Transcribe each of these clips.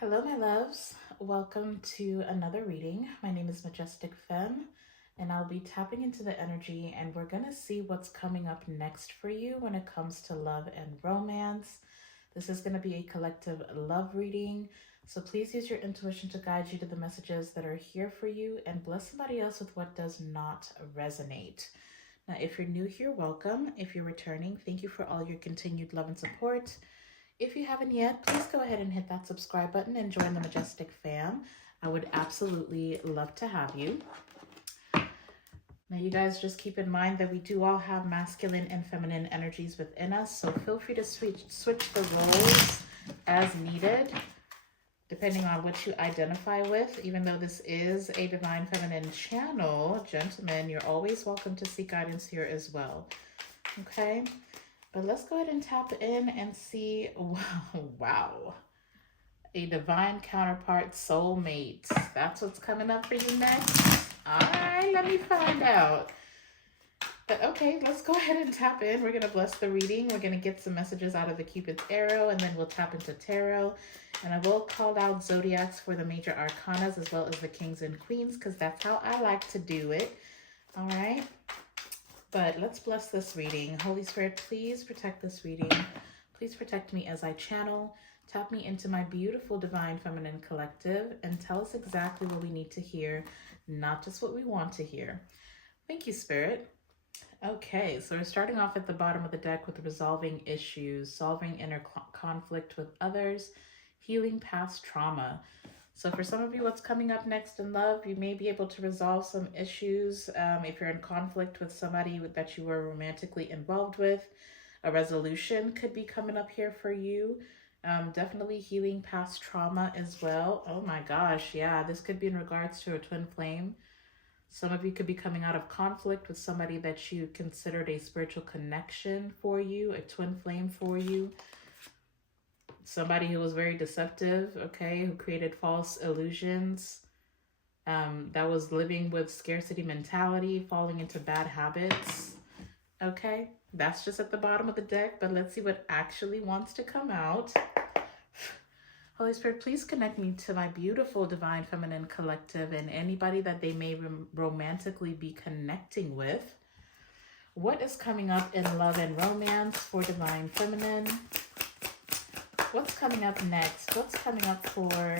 Hello, my loves. Welcome to another reading. My name is Majestic Femme, and I'll be tapping into the energy, and we're going to see what's coming up next for you when it comes to love and romance. This is going to be a collective love reading, so please use your intuition to guide you to the messages that are here for you and bless somebody else with what does not resonate. Now, if you're new here, welcome. If you're returning, thank you for all your continued love and support. If you haven't yet, please go ahead and hit that subscribe button and join the Majestic fam. I would absolutely love to have you. Now, you guys just keep in mind that we do all have masculine and feminine energies within us, so feel free to switch the roles as needed, depending on what you identify with. Even though this is a divine feminine channel, gentlemen, you're always welcome to seek guidance here as well. Okay? But let's go ahead and tap in and see, wow, a divine counterpart soulmate. That's what's coming up for you next. All right, let me find out. But okay, let's go ahead and tap in. We're going to bless the reading. We're going to get some messages out of the Cupid's arrow, and then we'll tap into tarot. And I will call out zodiacs for the major arcanas as well as the kings and queens, because that's how I like to do it. All right. But let's bless this reading. Holy Spirit, please protect this reading. Please protect me as I channel. Tap me into my beautiful divine feminine collective and tell us exactly what we need to hear, not just what we want to hear. Thank you, Spirit. Okay, so we're starting off at the bottom of the deck with resolving issues, solving inner conflict with others, healing past trauma. So for some of you, what's coming up next in love, you may be able to resolve some issues. If you're in conflict with somebody that you were romantically involved with, a resolution could be coming up here for you. Definitely healing past trauma as well. Oh my gosh, yeah, this could be in regards to a twin flame. Some of you could be coming out of conflict with somebody that you considered a spiritual connection for you, a twin flame for you. Somebody who was very deceptive, okay, who created false illusions, that was living with scarcity mentality, falling into bad habits, okay? That's just at the bottom of the deck, but let's see what actually wants to come out. Holy Spirit, please connect me to my beautiful divine feminine collective and anybody that they may romantically be connecting with. What is coming up in love and romance for divine feminine? What's coming up next? What's coming up for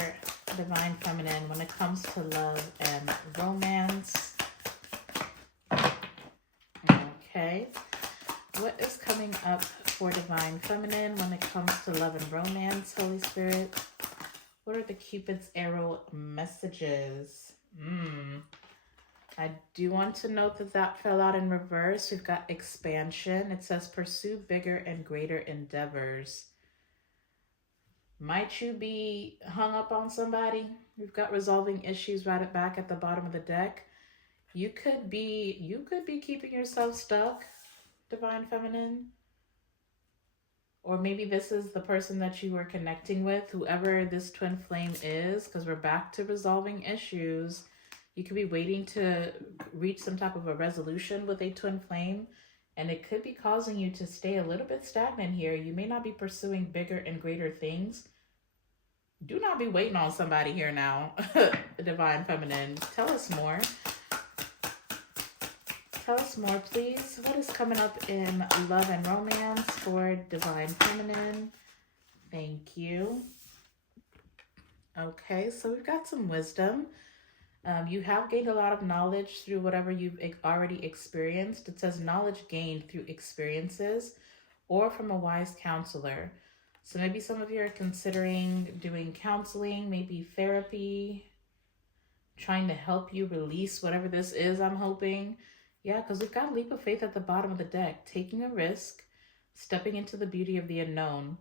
divine feminine when it comes to love and romance? Okay. What is coming up for divine feminine when it comes to love and romance, Holy Spirit? What are the Cupid's arrow messages? I do want to note that fell out in reverse. We've got expansion. It says pursue bigger and greater endeavors. Might you be hung up on somebody? We've got resolving issues right back at the bottom of the deck. You could be keeping yourself stuck, divine feminine. Or maybe this is the person that you were connecting with, whoever this twin flame is, because we're back to resolving issues. You could be waiting to reach some type of a resolution with a twin flame, and it could be causing you to stay a little bit stagnant here. You may not be pursuing bigger and greater things. Do not be waiting on somebody here now, divine feminine. Tell us more. Tell us more, please. What is coming up in love and romance for divine feminine? Thank you. Okay, so we've got some wisdom. You have gained a lot of knowledge through whatever you've already experienced. It says knowledge gained through experiences or from a wise counselor. So maybe some of you are considering doing counseling, maybe therapy, trying to help you release whatever this is, I'm hoping. Yeah, because we've got leap of faith at the bottom of the deck, taking a risk, stepping into the beauty of the unknown.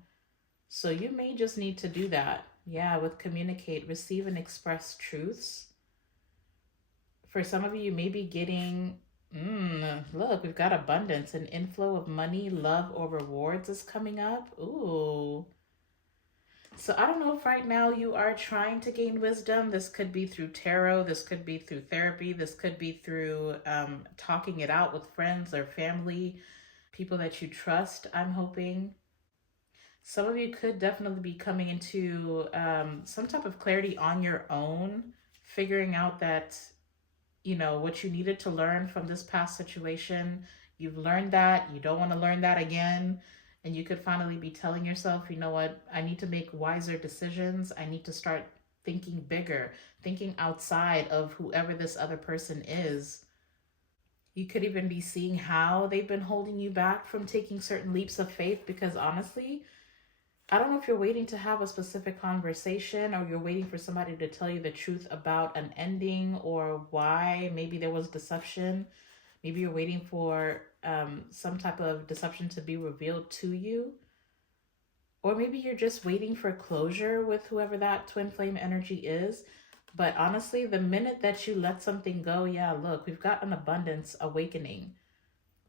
So you may just need to do that. Yeah, with communicate, receive and express truths. For some of you, you may be getting, look, we've got abundance, an inflow of money, love, or rewards is coming up. Ooh. So I don't know if right now you are trying to gain wisdom. This could be through tarot. This could be through therapy. This could be through talking it out with friends or family, people that you trust, I'm hoping. Some of you could definitely be coming into some type of clarity on your own, figuring out that, you know, what you needed to learn from this past situation. You've learned that. You don't want to learn that again. And you could finally be telling yourself, you know what, I need to make wiser decisions. I need to start thinking bigger, thinking outside of whoever this other person is. You could even be seeing how they've been holding you back from taking certain leaps of faith, because honestly, I don't know if you're waiting to have a specific conversation or you're waiting for somebody to tell you the truth about an ending or why maybe there was deception. Maybe you're waiting for some type of deception to be revealed to you. Or maybe you're just waiting for closure with whoever that twin flame energy is. But honestly, the minute that you let something go, yeah, look, we've got an abundance awakening.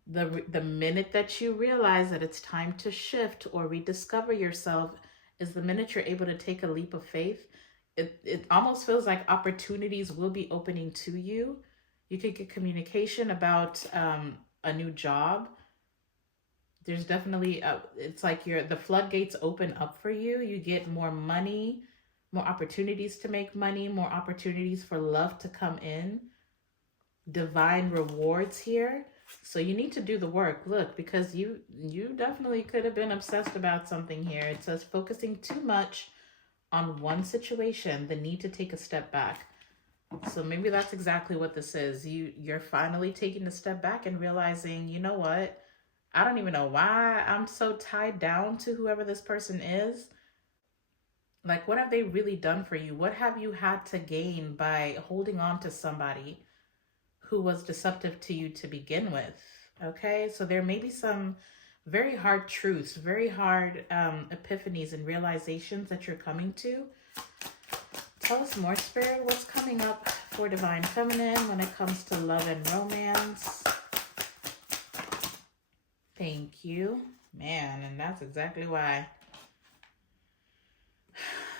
The minute that you realize that it's time to shift or rediscover yourself is the minute you're able to take a leap of faith. It almost feels like opportunities will be opening to you. You could get communication about a new job. There's definitely it's like the floodgates open up for you. You get more money, more opportunities to make money, more opportunities for love to come in, divine rewards here. So you need to do the work. Look, because you definitely could have been obsessed about something here. It says focusing too much on one situation, the need to take a step back. So maybe that's exactly what this is. You're finally taking a step back and realizing, you know what? I don't even know why I'm so tied down to whoever this person is. Like, what have they really done for you? What have you had to gain by holding on to somebody who was deceptive to you to begin with? Okay, so there may be some very hard truths, very hard epiphanies and realizations that you're coming to. Tell us more, Spirit. What's coming up for Divine Feminine when it comes to love and romance? Thank you. Man, and that's exactly why.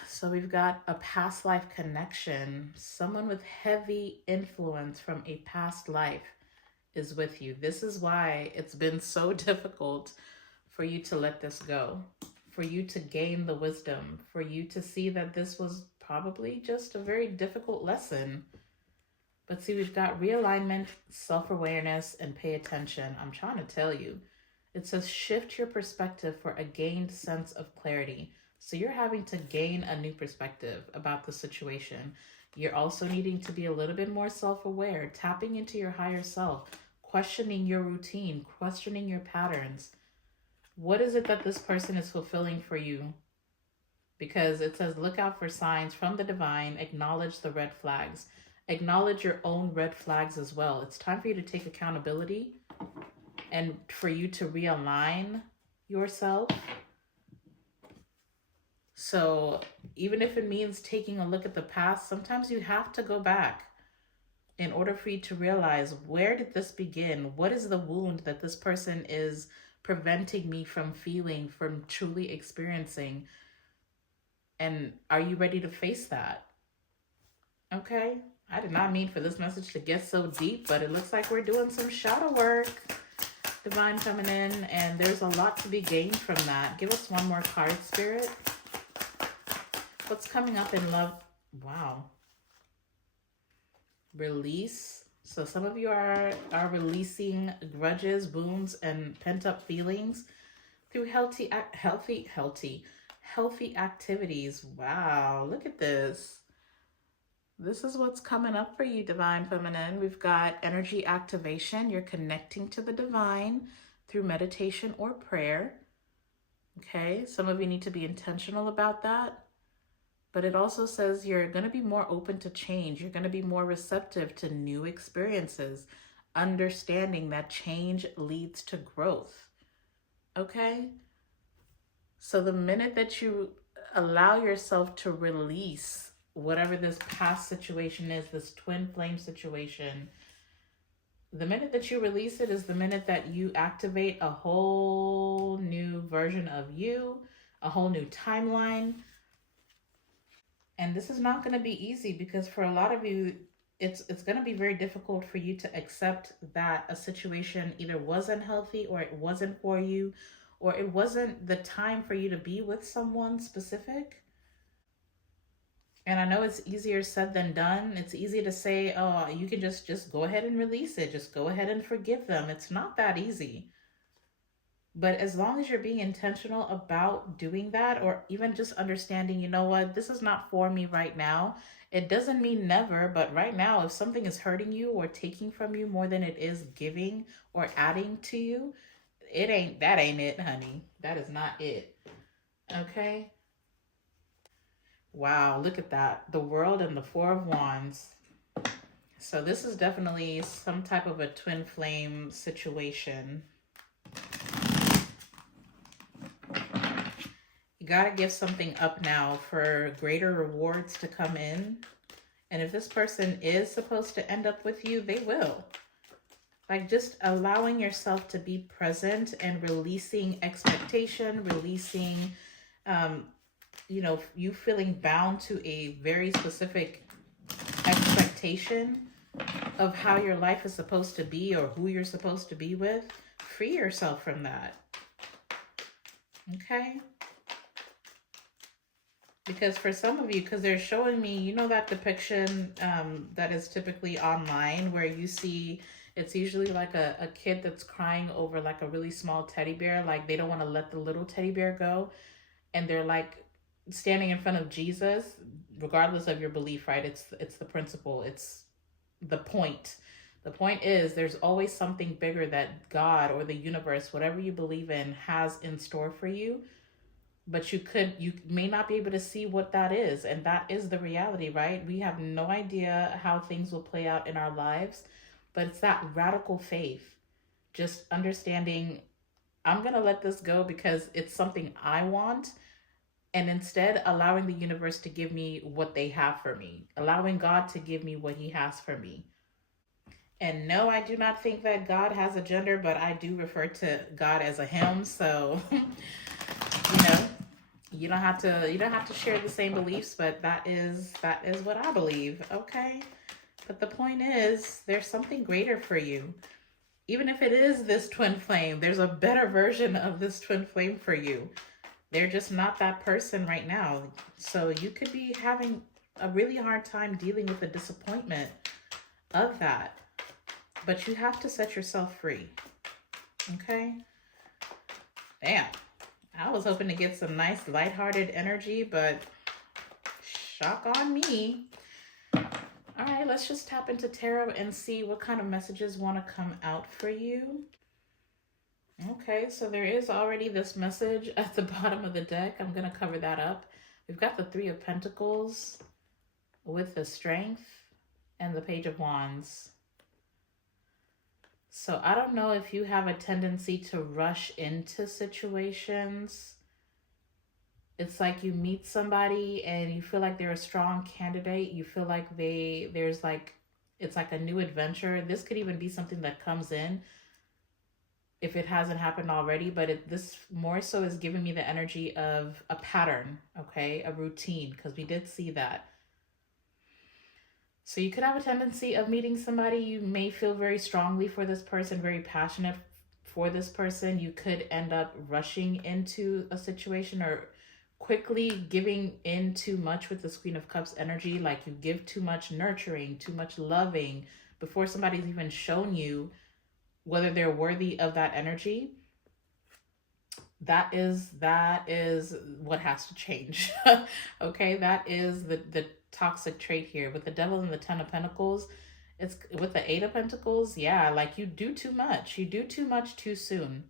So we've got a past life connection. Someone with heavy influence from a past life is with you. This is why it's been so difficult for you to let this go, for you to gain the wisdom, for you to see that this was probably just a very difficult lesson. But see, we've got realignment, self-awareness, and pay attention. I'm trying to tell you. It says shift your perspective for a gained sense of clarity. So you're having to gain a new perspective about the situation. You're also needing to be a little bit more self-aware, tapping into your higher self, questioning your routine, questioning your patterns. What is it that this person is fulfilling for you? Because it says look out for signs from the divine, acknowledge the red flags. Acknowledge your own red flags as well. It's time for you to take accountability and for you to realign yourself. So even if it means taking a look at the past, sometimes you have to go back in order for you to realize, where did this begin? What is the wound that this person is preventing me from feeling, from truly experiencing? And are you ready to face that? Okay. I did not mean for this message to get so deep, but it looks like we're doing some shadow work, Divine Feminine, and there's a lot to be gained from that. Give us one more card, Spirit. What's coming up in love? Wow. Release. So some of you are releasing grudges, wounds, and pent-up feelings through healthy activities. Wow, look at this. This is what's coming up for you, Divine Feminine. We've got energy activation. You're connecting to the divine through meditation or prayer. Okay, some of you need to be intentional about that. But it also says you're going to be more open to change. You're going to be more receptive to new experiences, understanding that change leads to growth. Okay? So the minute that you allow yourself to release whatever this past situation is, this twin flame situation, the minute that you release it is the minute that you activate a whole new version of you, a whole new timeline. And this is not going to be easy, because for a lot of you, it's going to be very difficult for you to accept that a situation either wasn't healthy or it wasn't for you, or it wasn't the time for you to be with someone specific. And I know it's easier said than done. It's easy to say, oh, you can just go ahead and release it. Just go ahead and forgive them. It's not that easy. But as long as you're being intentional about doing that, or even just understanding, you know what, this is not for me right now. It doesn't mean never, but right now, if something is hurting you or taking from you more than it is giving or adding to you, that ain't it, honey. That is not it. Okay? Wow, look at that. The World and the Four of Wands. So this is definitely some type of a twin flame situation. You got to give something up now for greater rewards to come in. And if this person is supposed to end up with you, they will. Like, just allowing yourself to be present and releasing expectation, releasing, you feeling bound to a very specific expectation of how your life is supposed to be or who you're supposed to be with. Free yourself from that. Okay? Because for some of you, because they're showing me, you know, that depiction that is typically online where you see, it's usually like a kid that's crying over like a really small teddy bear. Like they don't want to let the little teddy bear go. And they're like standing in front of Jesus, regardless of your belief, right? It's the principle. It's the point. The point is there's always something bigger that God or the universe, whatever you believe in, has in store for you. But you may not be able to see what that is. And that is the reality, right? We have no idea how things will play out in our lives, but it's that radical faith. Just understanding, I'm going to let this go because it's something I want. And instead allowing the universe to give me what they have for me, allowing God to give me what he has for me. And no, I do not think that God has a gender, but I do refer to God as a him. So, you don't have to share the same beliefs, but that is what I believe. Okay. But the point is, there's something greater for you. Even if it is this twin flame, there's a better version of this twin flame for you. They're just not that person right now. So you could be having a really hard time dealing with the disappointment of that. But you have to set yourself free. Okay? Damn. I was hoping to get some nice lighthearted energy, but shock on me. All right, let's just tap into tarot and see what kind of messages want to come out for you. Okay, so there is already this message at the bottom of the deck. I'm going to cover that up. We've got the Three of Pentacles with the Strength and the Page of Wands. So I don't know if you have a tendency to rush into situations. It's like you meet somebody and you feel like they're a strong candidate. You feel like it's like a new adventure. This could even be something that comes in if it hasn't happened already, but this more so is giving me the energy of a pattern, okay? A routine, because we did see that. So you could have a tendency of meeting somebody. You may feel very strongly for this person, very passionate for this person. You could end up rushing into a situation or quickly giving in too much with this Queen of Cups energy. Like you give too much nurturing, too much loving before somebody's even shown you whether they're worthy of that energy. That is what has to change. Okay, that is the toxic trait here. With the Devil and the Ten of Pentacles, it's with the Eight of Pentacles, yeah, like you do too much. You do too much too soon.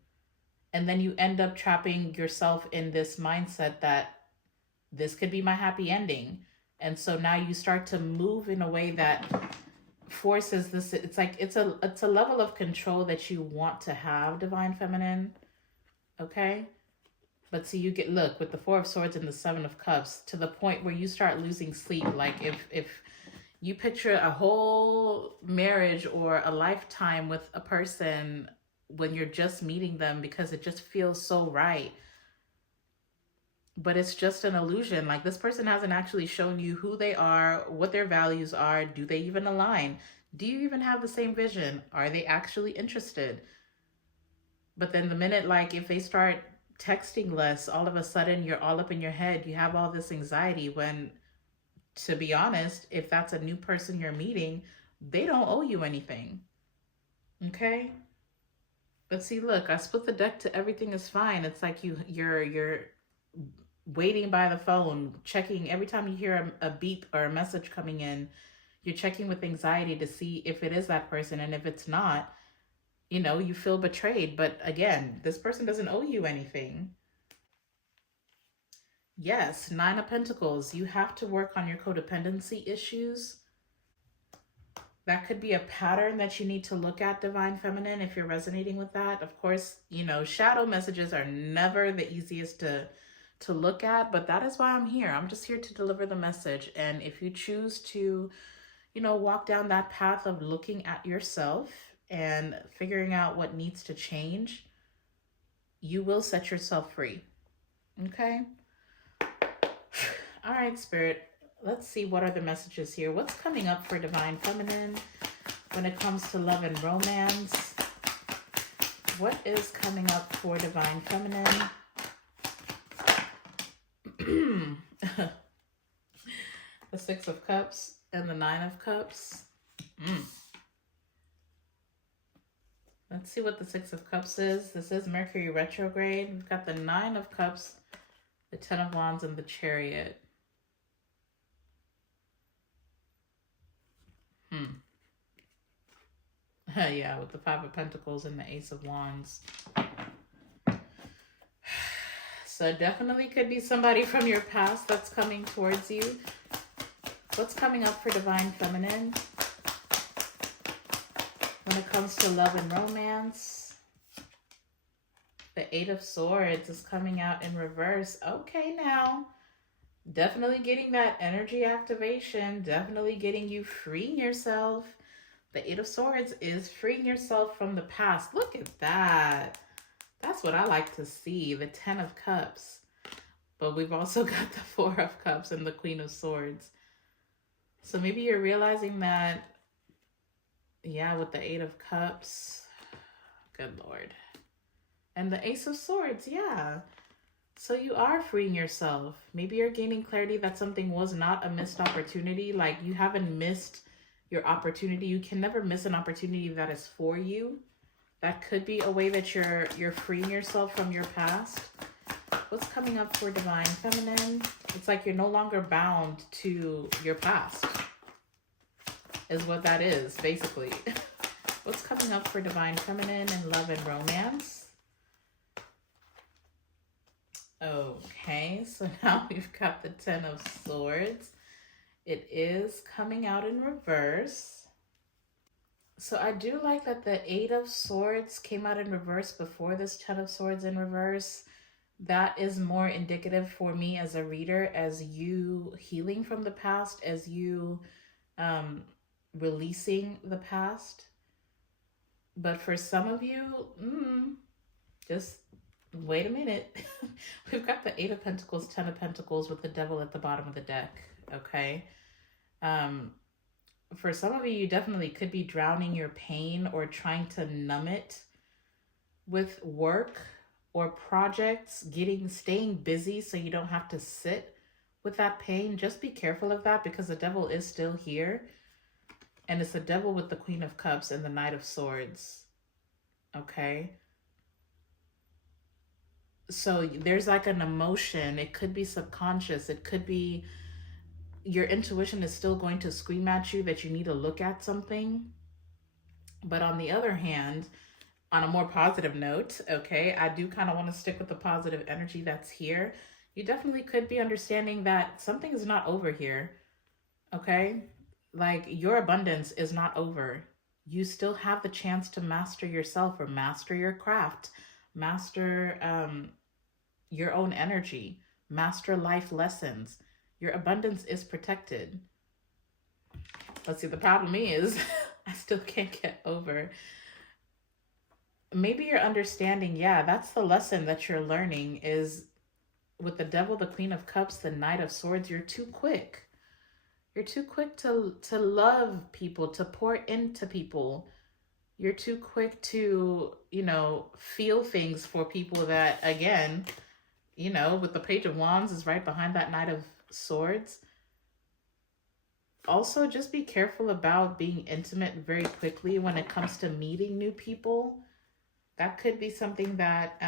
And then you end up trapping yourself in this mindset that this could be my happy ending. And so now you start to move in a way that forces this. It's like it's a level of control that you want to have, Divine Feminine. Okay? But see, you get, look, with the Four of Swords and the Seven of Cups, to the point where you start losing sleep. Like if you picture a whole marriage or a lifetime with a person when you're just meeting them because it just feels so right. But it's just an illusion. Like this person hasn't actually shown you who they are, what their values are. Do they even align? Do you even have the same vision? Are they actually interested? But then the minute, like if they start texting less. All of a sudden, you're all up in your head. You have all this anxiety when, to be honest, if that's a new person you're meeting, they don't owe you anything. Okay? But see, look, I split the deck to everything is fine. It's like you're waiting by the phone, checking every time you hear a beep or a message coming in, you're checking with anxiety to see if it is that person. And if it's not, you know, you feel betrayed. But again, this person doesn't owe you anything. Yes, Nine of Pentacles. You have to work on your codependency issues. That could be a pattern that you need to look at, Divine Feminine, if you're resonating with that. Of course, you know, shadow messages are never the easiest to look at, but that is why I'm here. I'm just here to deliver the message. And if you choose to, you know, walk down that path of looking at yourself and figuring out what needs to change, you will set yourself free. Okay? All right, Spirit. Let's see, what are the messages here? What's coming up for Divine Feminine when it comes to love and romance? What is coming up for Divine Feminine? The Six of Cups and the Nine of Cups. Let's see what the Six of Cups is. This is Mercury retrograde. We've got the Nine of Cups, the Ten of Wands, and the Chariot. Yeah, with the Five of Pentacles and the Ace of Wands. So definitely could be somebody from your past that's coming towards you. What's coming up for Divine Feminine when it comes to love and romance? The Eight of Swords is coming out in reverse. Okay, now. Definitely getting that energy activation. Definitely getting you freeing yourself. The Eight of Swords is freeing yourself from the past. Look at that. That's what I like to see. The Ten of Cups. But we've also got the Four of Cups and the Queen of Swords. So maybe you're realizing that, yeah, with the Eight of Cups. Good Lord. And the Ace of Swords, yeah. So you are freeing yourself. Maybe you're gaining clarity that something was not a missed opportunity. Like, you haven't missed your opportunity. You can never miss an opportunity that is for you. That could be a way that you're freeing yourself from your past. What's coming up for Divine Feminine? It's like you're no longer bound to your past, is what that is, basically. What's coming up for Divine Feminine in love and romance? Okay, so now we've got the Ten of Swords. It is coming out in reverse. So I do like that the Eight of Swords came out in reverse before this Ten of Swords in reverse. That is more indicative for me as a reader, as you healing from the past, as you releasing the past. But for some of you, just wait a minute. We've got the Eight of Pentacles, Ten of Pentacles with the Devil at the bottom of the deck, okay? For some of you, you definitely could be drowning your pain or trying to numb it with work or projects, staying busy so you don't have to sit with that pain. Just be careful of that, because the devil is still here. And it's the devil with the Queen of Cups and the Knight of Swords, okay? So there's like an emotion. It could be subconscious. It could be your intuition is still going to scream at you that you need to look at something. But on the other hand, on a more positive note, okay, I do kind of want to stick with the positive energy that's here. You definitely could be understanding that something is not over here, okay? Like, your abundance is not over. You still have the chance to master yourself or master your craft, master your own energy, master life lessons. Your abundance is protected. Let's see, the problem is I still can't get over. Maybe you're understanding, yeah, that's the lesson that you're learning, is with the Devil, the Queen of Cups, the Knight of Swords, you're too quick. You're too quick to love people, to pour into people. You're too quick to, you know, feel things for people that, again, you know, with the Page of Wands is right behind that Knight of Swords. Also, just be careful about being intimate very quickly when it comes to meeting new people. That could be something that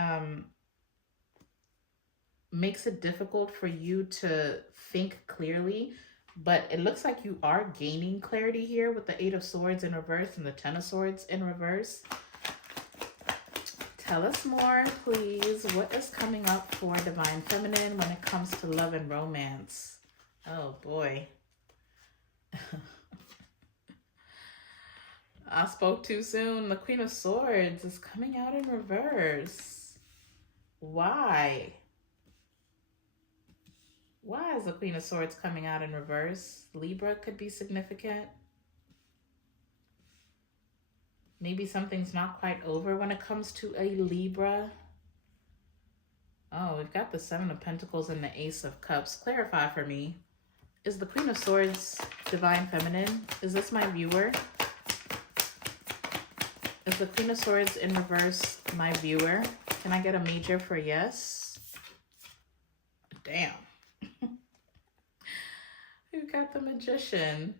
makes it difficult for you to think clearly. But it looks like you are gaining clarity here with the Eight of Swords in reverse and the Ten of Swords in reverse. Tell us more, please. What is coming up for Divine Feminine when it comes to love and romance? Oh, boy. I spoke too soon. The Queen of Swords is coming out in reverse. Why? Why is the Queen of Swords coming out in reverse? Libra could be significant. Maybe something's not quite over when it comes to a Libra. Oh, we've got the Seven of Pentacles and the Ace of Cups. Clarify for me. Is the Queen of Swords Divine Feminine? Is this my viewer? Is the Queen of Swords in reverse my viewer? Can I get a major for yes? Damn. You got the Magician.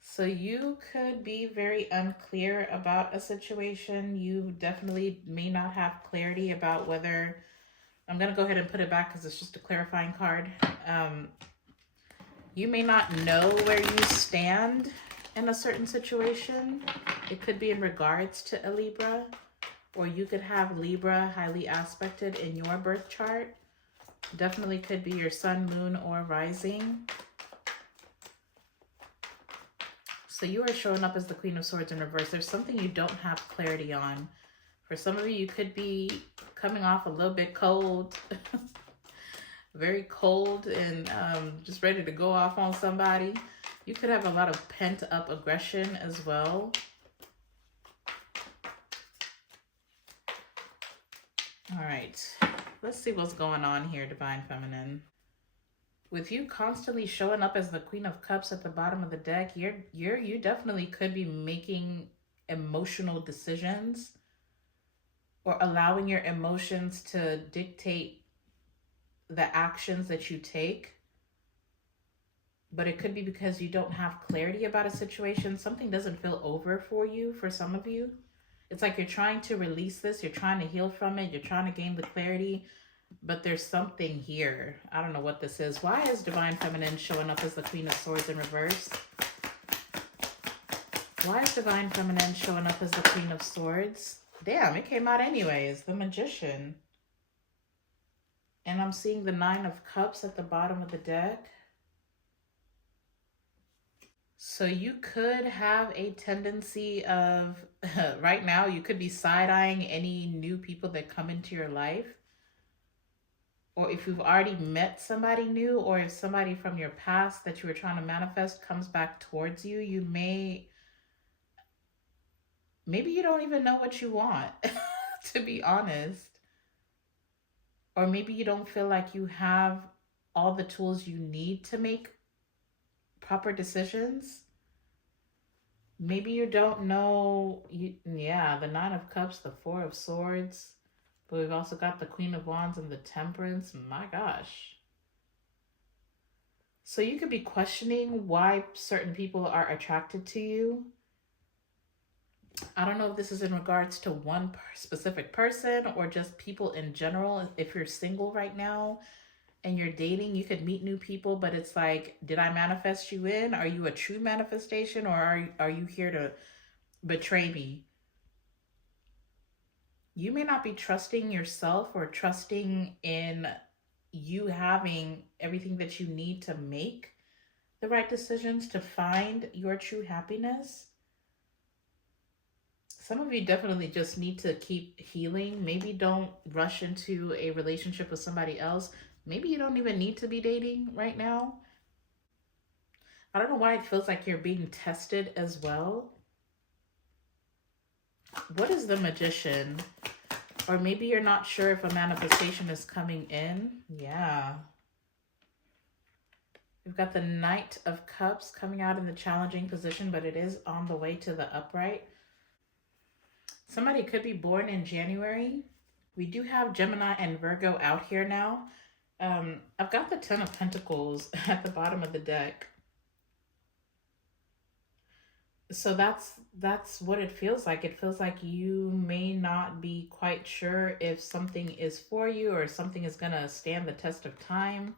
So you could be very unclear about a situation. You definitely may not have clarity about whether... I'm going to go ahead and put it back because it's just a clarifying card. You may not know where you stand in a certain situation. It could be in regards to a Libra, or you could have Libra highly aspected in your birth chart. Definitely could be your sun, moon, or rising. So you are showing up as the Queen of Swords in reverse. There's something you don't have clarity on. For some of you, you could be coming off a little bit cold. Very cold and just ready to go off on somebody. You could have a lot of pent-up aggression as well. All right. Let's see what's going on here, Divine Feminine. With you constantly showing up as the Queen of Cups at the bottom of the deck, you definitely could be making emotional decisions or allowing your emotions to dictate the actions that you take. But it could be because you don't have clarity about a situation. Something doesn't feel over for you, for some of you. It's like you're trying to release this. You're trying to heal from it. You're trying to gain the clarity. But there's something here. I don't know what this is. Why is Divine Feminine showing up as the Queen of Swords in reverse? Why is Divine Feminine showing up as the Queen of Swords? Damn, it came out anyways. The Magician. And I'm seeing the Nine of Cups at the bottom of the deck. So you could have a tendency of, right now, you could be side-eyeing any new people that come into your life. Or if you've already met somebody new, or if somebody from your past that you were trying to manifest comes back towards you, you maybe you don't even know what you want, to be honest. Or maybe you don't feel like you have all the tools you need to make proper decisions. Maybe you don't know, yeah, the Nine of Cups, the Four of Swords, but we've also got the Queen of Wands and the Temperance. My gosh. So you could be questioning why certain people are attracted to you. I don't know if this is in regards to one specific person or just people in general. If you're single right now and you're dating, you could meet new people, but it's like, did I manifest you in? Are you a true manifestation, or are you here to betray me? You may not be trusting yourself or trusting in you having everything that you need to make the right decisions to find your true happiness. Some of you definitely just need to keep healing. Maybe don't rush into a relationship with somebody else. Maybe you don't even need to be dating right now. I don't know why it feels like you're being tested as well. What is the Magician? Or maybe you're not sure if a manifestation is coming in. Yeah. We've got the Knight of Cups coming out in the challenging position, but it is on the way to the upright. Somebody could be born in January. We do have Gemini and Virgo out here now. I've got the Ten of Pentacles at the bottom of the deck. So that's what it feels like. It feels like you may not be quite sure if something is for you or something is going to stand the test of time.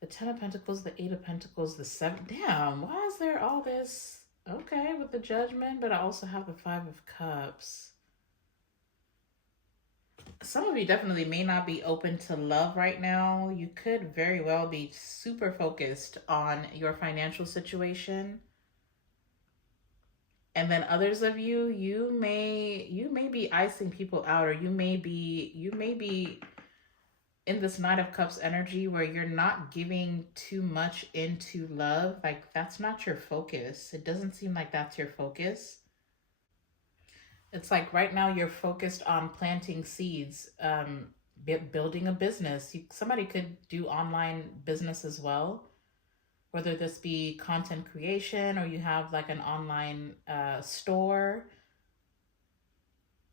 The Ten of Pentacles, the Eight of Pentacles, the Seven. Damn, why is there all this? Okay, with the Judgment, but I also have the Five of Cups. Some of you definitely may not be open to love right now. You could very well be super focused on your financial situation. And then others of you, you may be icing people out, or you may be in this Knight of Cups energy where you're not giving too much into love. Like, that's not your focus. It doesn't seem like that's your focus. It's like right now you're focused on planting seeds, building a business. Somebody could do online business as well, whether this be content creation or you have like an online store.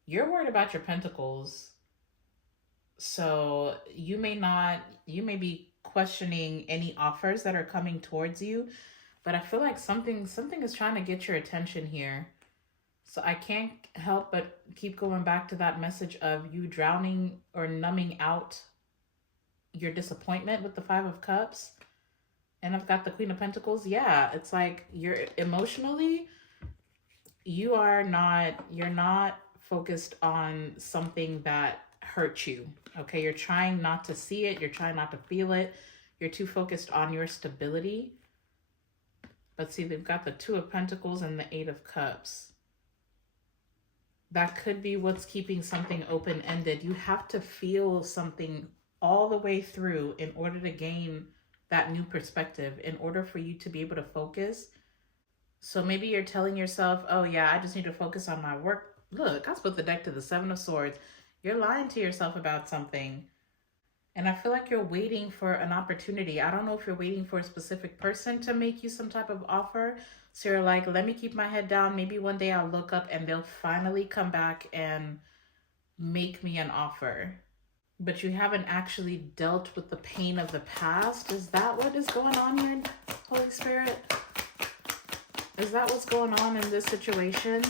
You're worried about your pentacles. So you may be questioning any offers that are coming towards you, but I feel like something is trying to get your attention here. So I can't help but keep going back to that message of you drowning or numbing out your disappointment with the Five of Cups. And I've got the Queen of Pentacles. Yeah, it's like you're emotionally, you're not focused on something that hurt you. Okay, you're trying not to see it. You're trying not to feel it. You're too focused on your stability. But see, they've got the Two of Pentacles and the Eight of Cups. That could be what's keeping something open-ended. You have to feel something all the way through in order to gain that new perspective, in order for you to be able to focus. So maybe you're telling yourself, oh yeah, I just need to focus on my work. Look, I split the deck to the Seven of Swords. You're lying to yourself about something. And I feel like you're waiting for an opportunity. I don't know if you're waiting for a specific person to make you some type of offer. So you're like, let me keep my head down. Maybe one day I'll look up and they'll finally come back and make me an offer. But you haven't actually dealt with the pain of the past. Is that what is going on here, Holy Spirit? Is that what's going on in this situation?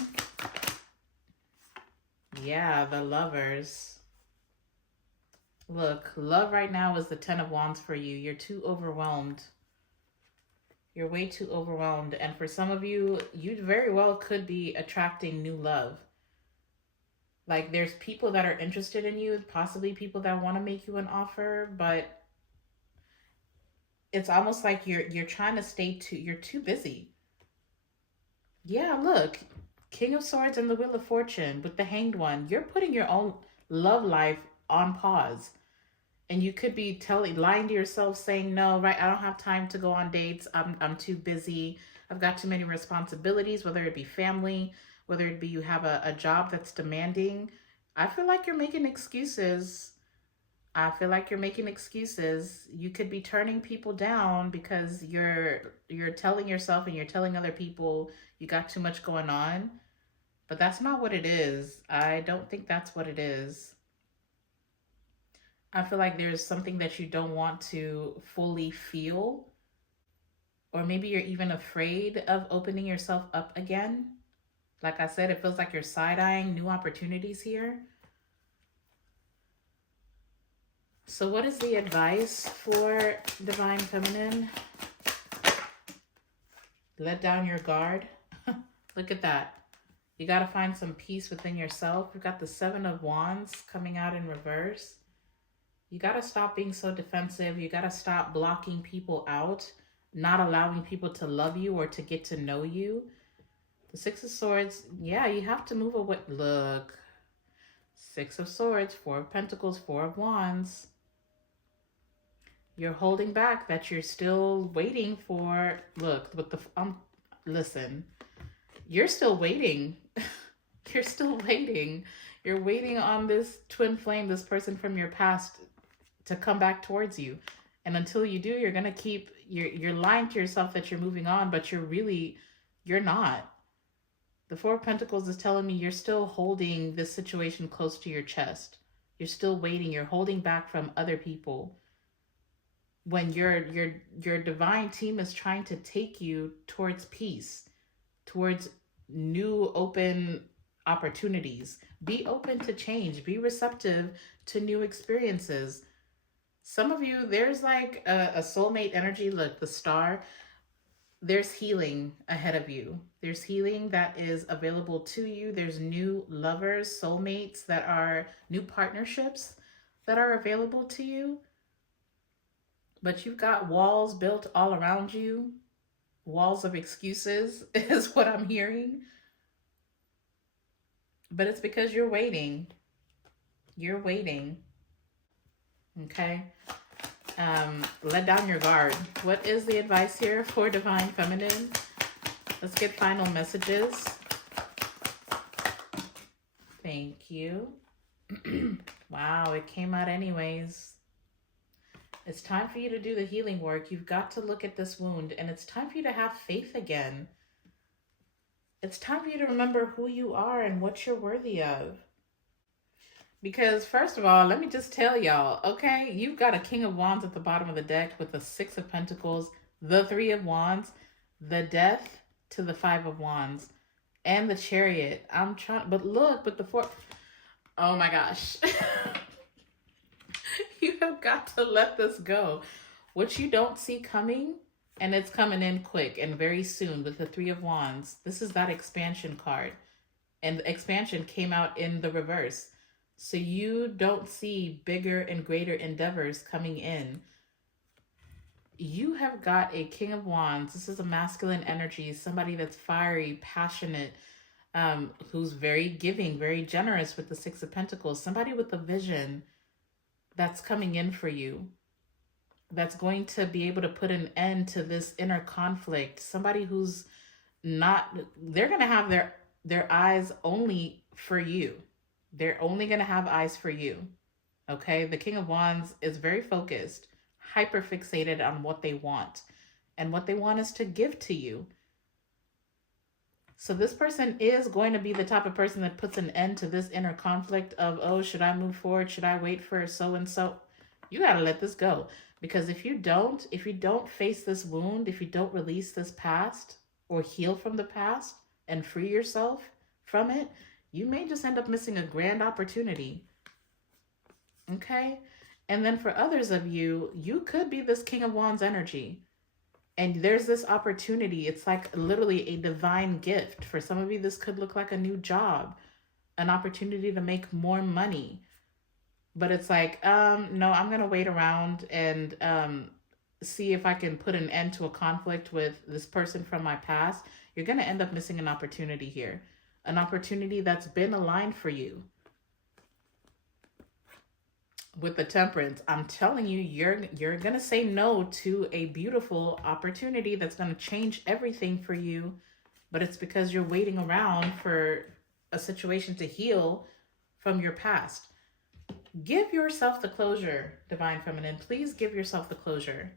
Yeah, the Lovers. Look, love right now is the Ten of Wands for you. You're too overwhelmed. You're way too overwhelmed. And for some of you, you very well could be attracting new love. Like, there's people that are interested in you, possibly people that want to make you an offer, but it's almost like you're trying to you're too busy. Yeah, look, King of Swords and the Wheel of Fortune with the Hanged One. You're putting your own love life on pause. And you could be lying to yourself, saying, no, right, I don't have time to go on dates. I'm too busy. I've got too many responsibilities, whether it be family, whether it be you have a job that's demanding. I feel like you're making excuses. You could be turning people down because you're telling yourself and you're telling other people you got too much going on. But that's not what it is. I don't think that's what it is. I feel like there's something that you don't want to fully feel. Or maybe you're even afraid of opening yourself up again. Like I said, it feels like you're side-eyeing new opportunities here. So what is the advice for Divine Feminine? Let down your guard. Look at that. You got to find some peace within yourself. We've got the Seven of Wands coming out in reverse. You got to stop being so defensive. You got to stop blocking people out, not allowing people to love you or to get to know you. The Six of Swords, yeah, you have to move away. Look, Six of Swords, Four of Pentacles, Four of Wands. You're holding back, that you're still waiting for. Look, with the listen, you're still waiting. You're still waiting. You're waiting on this twin flame, this person from your past, to come back towards you. And until you do, you're going to keep, you're lying to yourself that you're moving on, but you're not. The Four of Pentacles is telling me you're still holding this situation close to your chest. You're still waiting. You're holding back from other people when your divine team is trying to take you towards peace, towards new open opportunities. Be open to change. Be receptive to new experiences. Some of you, there's like a soulmate energy. Look, the star. There's healing ahead of you. There's healing that is available to you. There's new lovers, soulmates that are new partnerships that are available to you. But you've got walls built all around you. Walls of excuses is what I'm hearing. But it's because you're waiting. You're waiting. Okay? Let down your guard. What is the advice here for Divine Feminine? Let's get final messages. Thank you. Wow, it came out anyways. It's time for you to do the healing work. You've got to look at this wound, and it's time for you to have faith again. It's time for you to remember who you are and what you're worthy of. Because first of all, let me just tell y'all, okay, you've got a King of Wands at the bottom of the deck with the Six of Pentacles, the Three of Wands, the Death to the Five of Wands, and the Chariot. I'm trying, but look, but the Four, oh my gosh. You have got to let this go. What you don't see coming, and it's coming in quick and very soon with the Three of Wands. This is that expansion card. And the expansion came out in the reverse. So you don't see bigger and greater endeavors coming in. You have got a King of Wands. This is a masculine energy, somebody that's fiery, passionate, who's very giving, very generous with the Six of Pentacles. Somebody with a vision that's coming in for you, that's going to be able to put an end to this inner conflict. Somebody who's not, they're going to have their eyes only for you. They're only going to have eyes for you. Okay? The King of Wands is very focused, hyper fixated on what they want. And what they want is to give to you. So this person is going to be the type of person that puts an end to this inner conflict of, oh, should I move forward? Should I wait for so-and-so? You got to let this go. Because if you don't face this wound, if you don't release this past or heal from the past and free yourself from it, you may just end up missing a grand opportunity. Okay? And then for others of you, you could be this King of Wands energy. And there's this opportunity. It's like literally a divine gift. For some of you, this could look like a new job, an opportunity to make more money. But it's like, no, I'm going to wait around and see if I can put an end to a conflict with this person from my past. You're going to end up missing an opportunity here. An opportunity that's been aligned for you. With the Temperance, I'm telling you, you're going to say no to a beautiful opportunity that's going to change everything for you. But it's because you're waiting around for a situation to heal from your past. Give yourself the closure, Divine Feminine. Please give yourself the closure.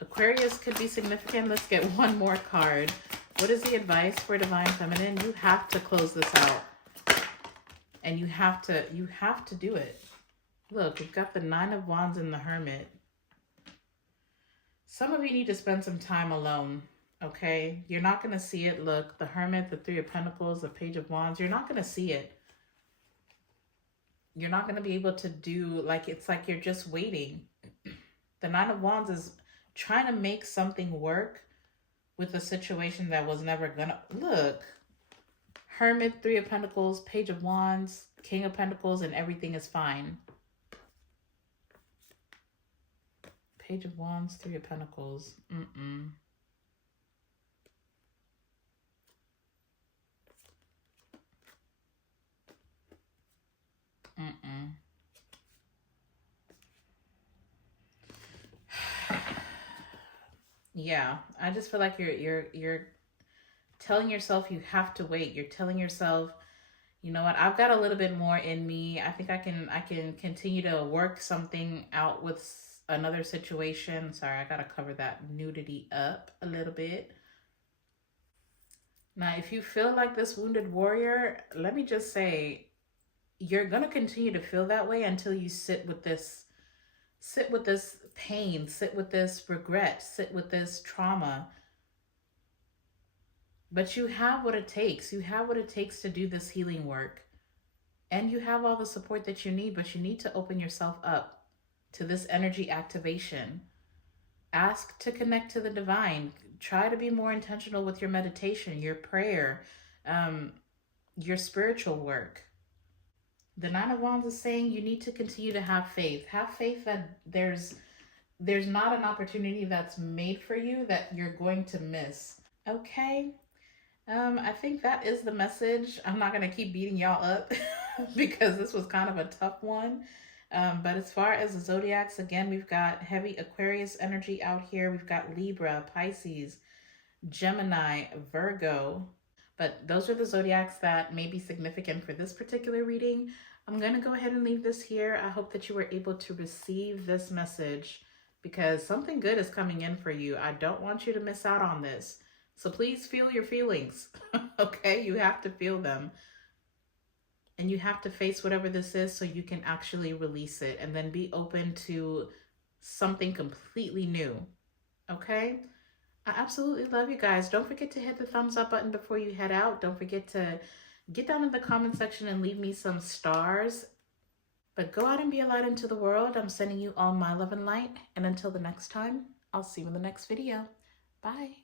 Aquarius could be significant. Let's get one more card. What is the advice for Divine Feminine? You have to close this out. And you have to do it. Look, we've got the Nine of Wands and the Hermit. Some of you need to spend some time alone, okay? You're not going to see it. Look, the Hermit, the Three of Pentacles, the Page of Wands, you're not going to see it. You're not going to be able to do, like, it's like you're just waiting. The Nine of Wands is trying to make something work with a situation that was never going to, look. Hermit, Three of Pentacles, Page of Wands, King of Pentacles, and everything is fine. Page of Wands, Three of Pentacles. Yeah, I just feel like you're telling yourself you have to wait. You're telling yourself, you know what, I've got a little bit more in me. I think I can continue to work something out with another situation. Sorry, I gotta cover that nudity up a little bit. Now, if you feel like this wounded warrior, let me just say, you're gonna continue to feel that way until you sit with this pain, sit with this regret, sit with this trauma. But you have what it takes. You have what it takes to do this healing work. And you have all the support that you need, but you need to open yourself up to this energy activation. Ask to connect to the divine. Try to be more intentional with your meditation, your prayer, your spiritual work. The Nine of Wands is saying you need to continue to have faith. Have faith that there's not an opportunity that's made for you that you're going to miss. Okay. I think that is the message. I'm not going to keep beating y'all up because this was kind of a tough one. But as far as the zodiacs, again, we've got heavy Aquarius energy out here. We've got Libra, Pisces, Gemini, Virgo. But those are the zodiacs that may be significant for this particular reading. I'm going to go ahead and leave this here. I hope that you were able to receive this message because something good is coming in for you. I don't want you to miss out on this. So please feel your feelings, okay? You have to feel them. And you have to face whatever this is so you can actually release it and then be open to something completely new, okay? I absolutely love you guys. Don't forget to hit the thumbs up button before you head out. Don't forget to get down in the comment section and leave me some stars. But go out and be a light into the world. I'm sending you all my love and light. And until the next time, I'll see you in the next video. Bye.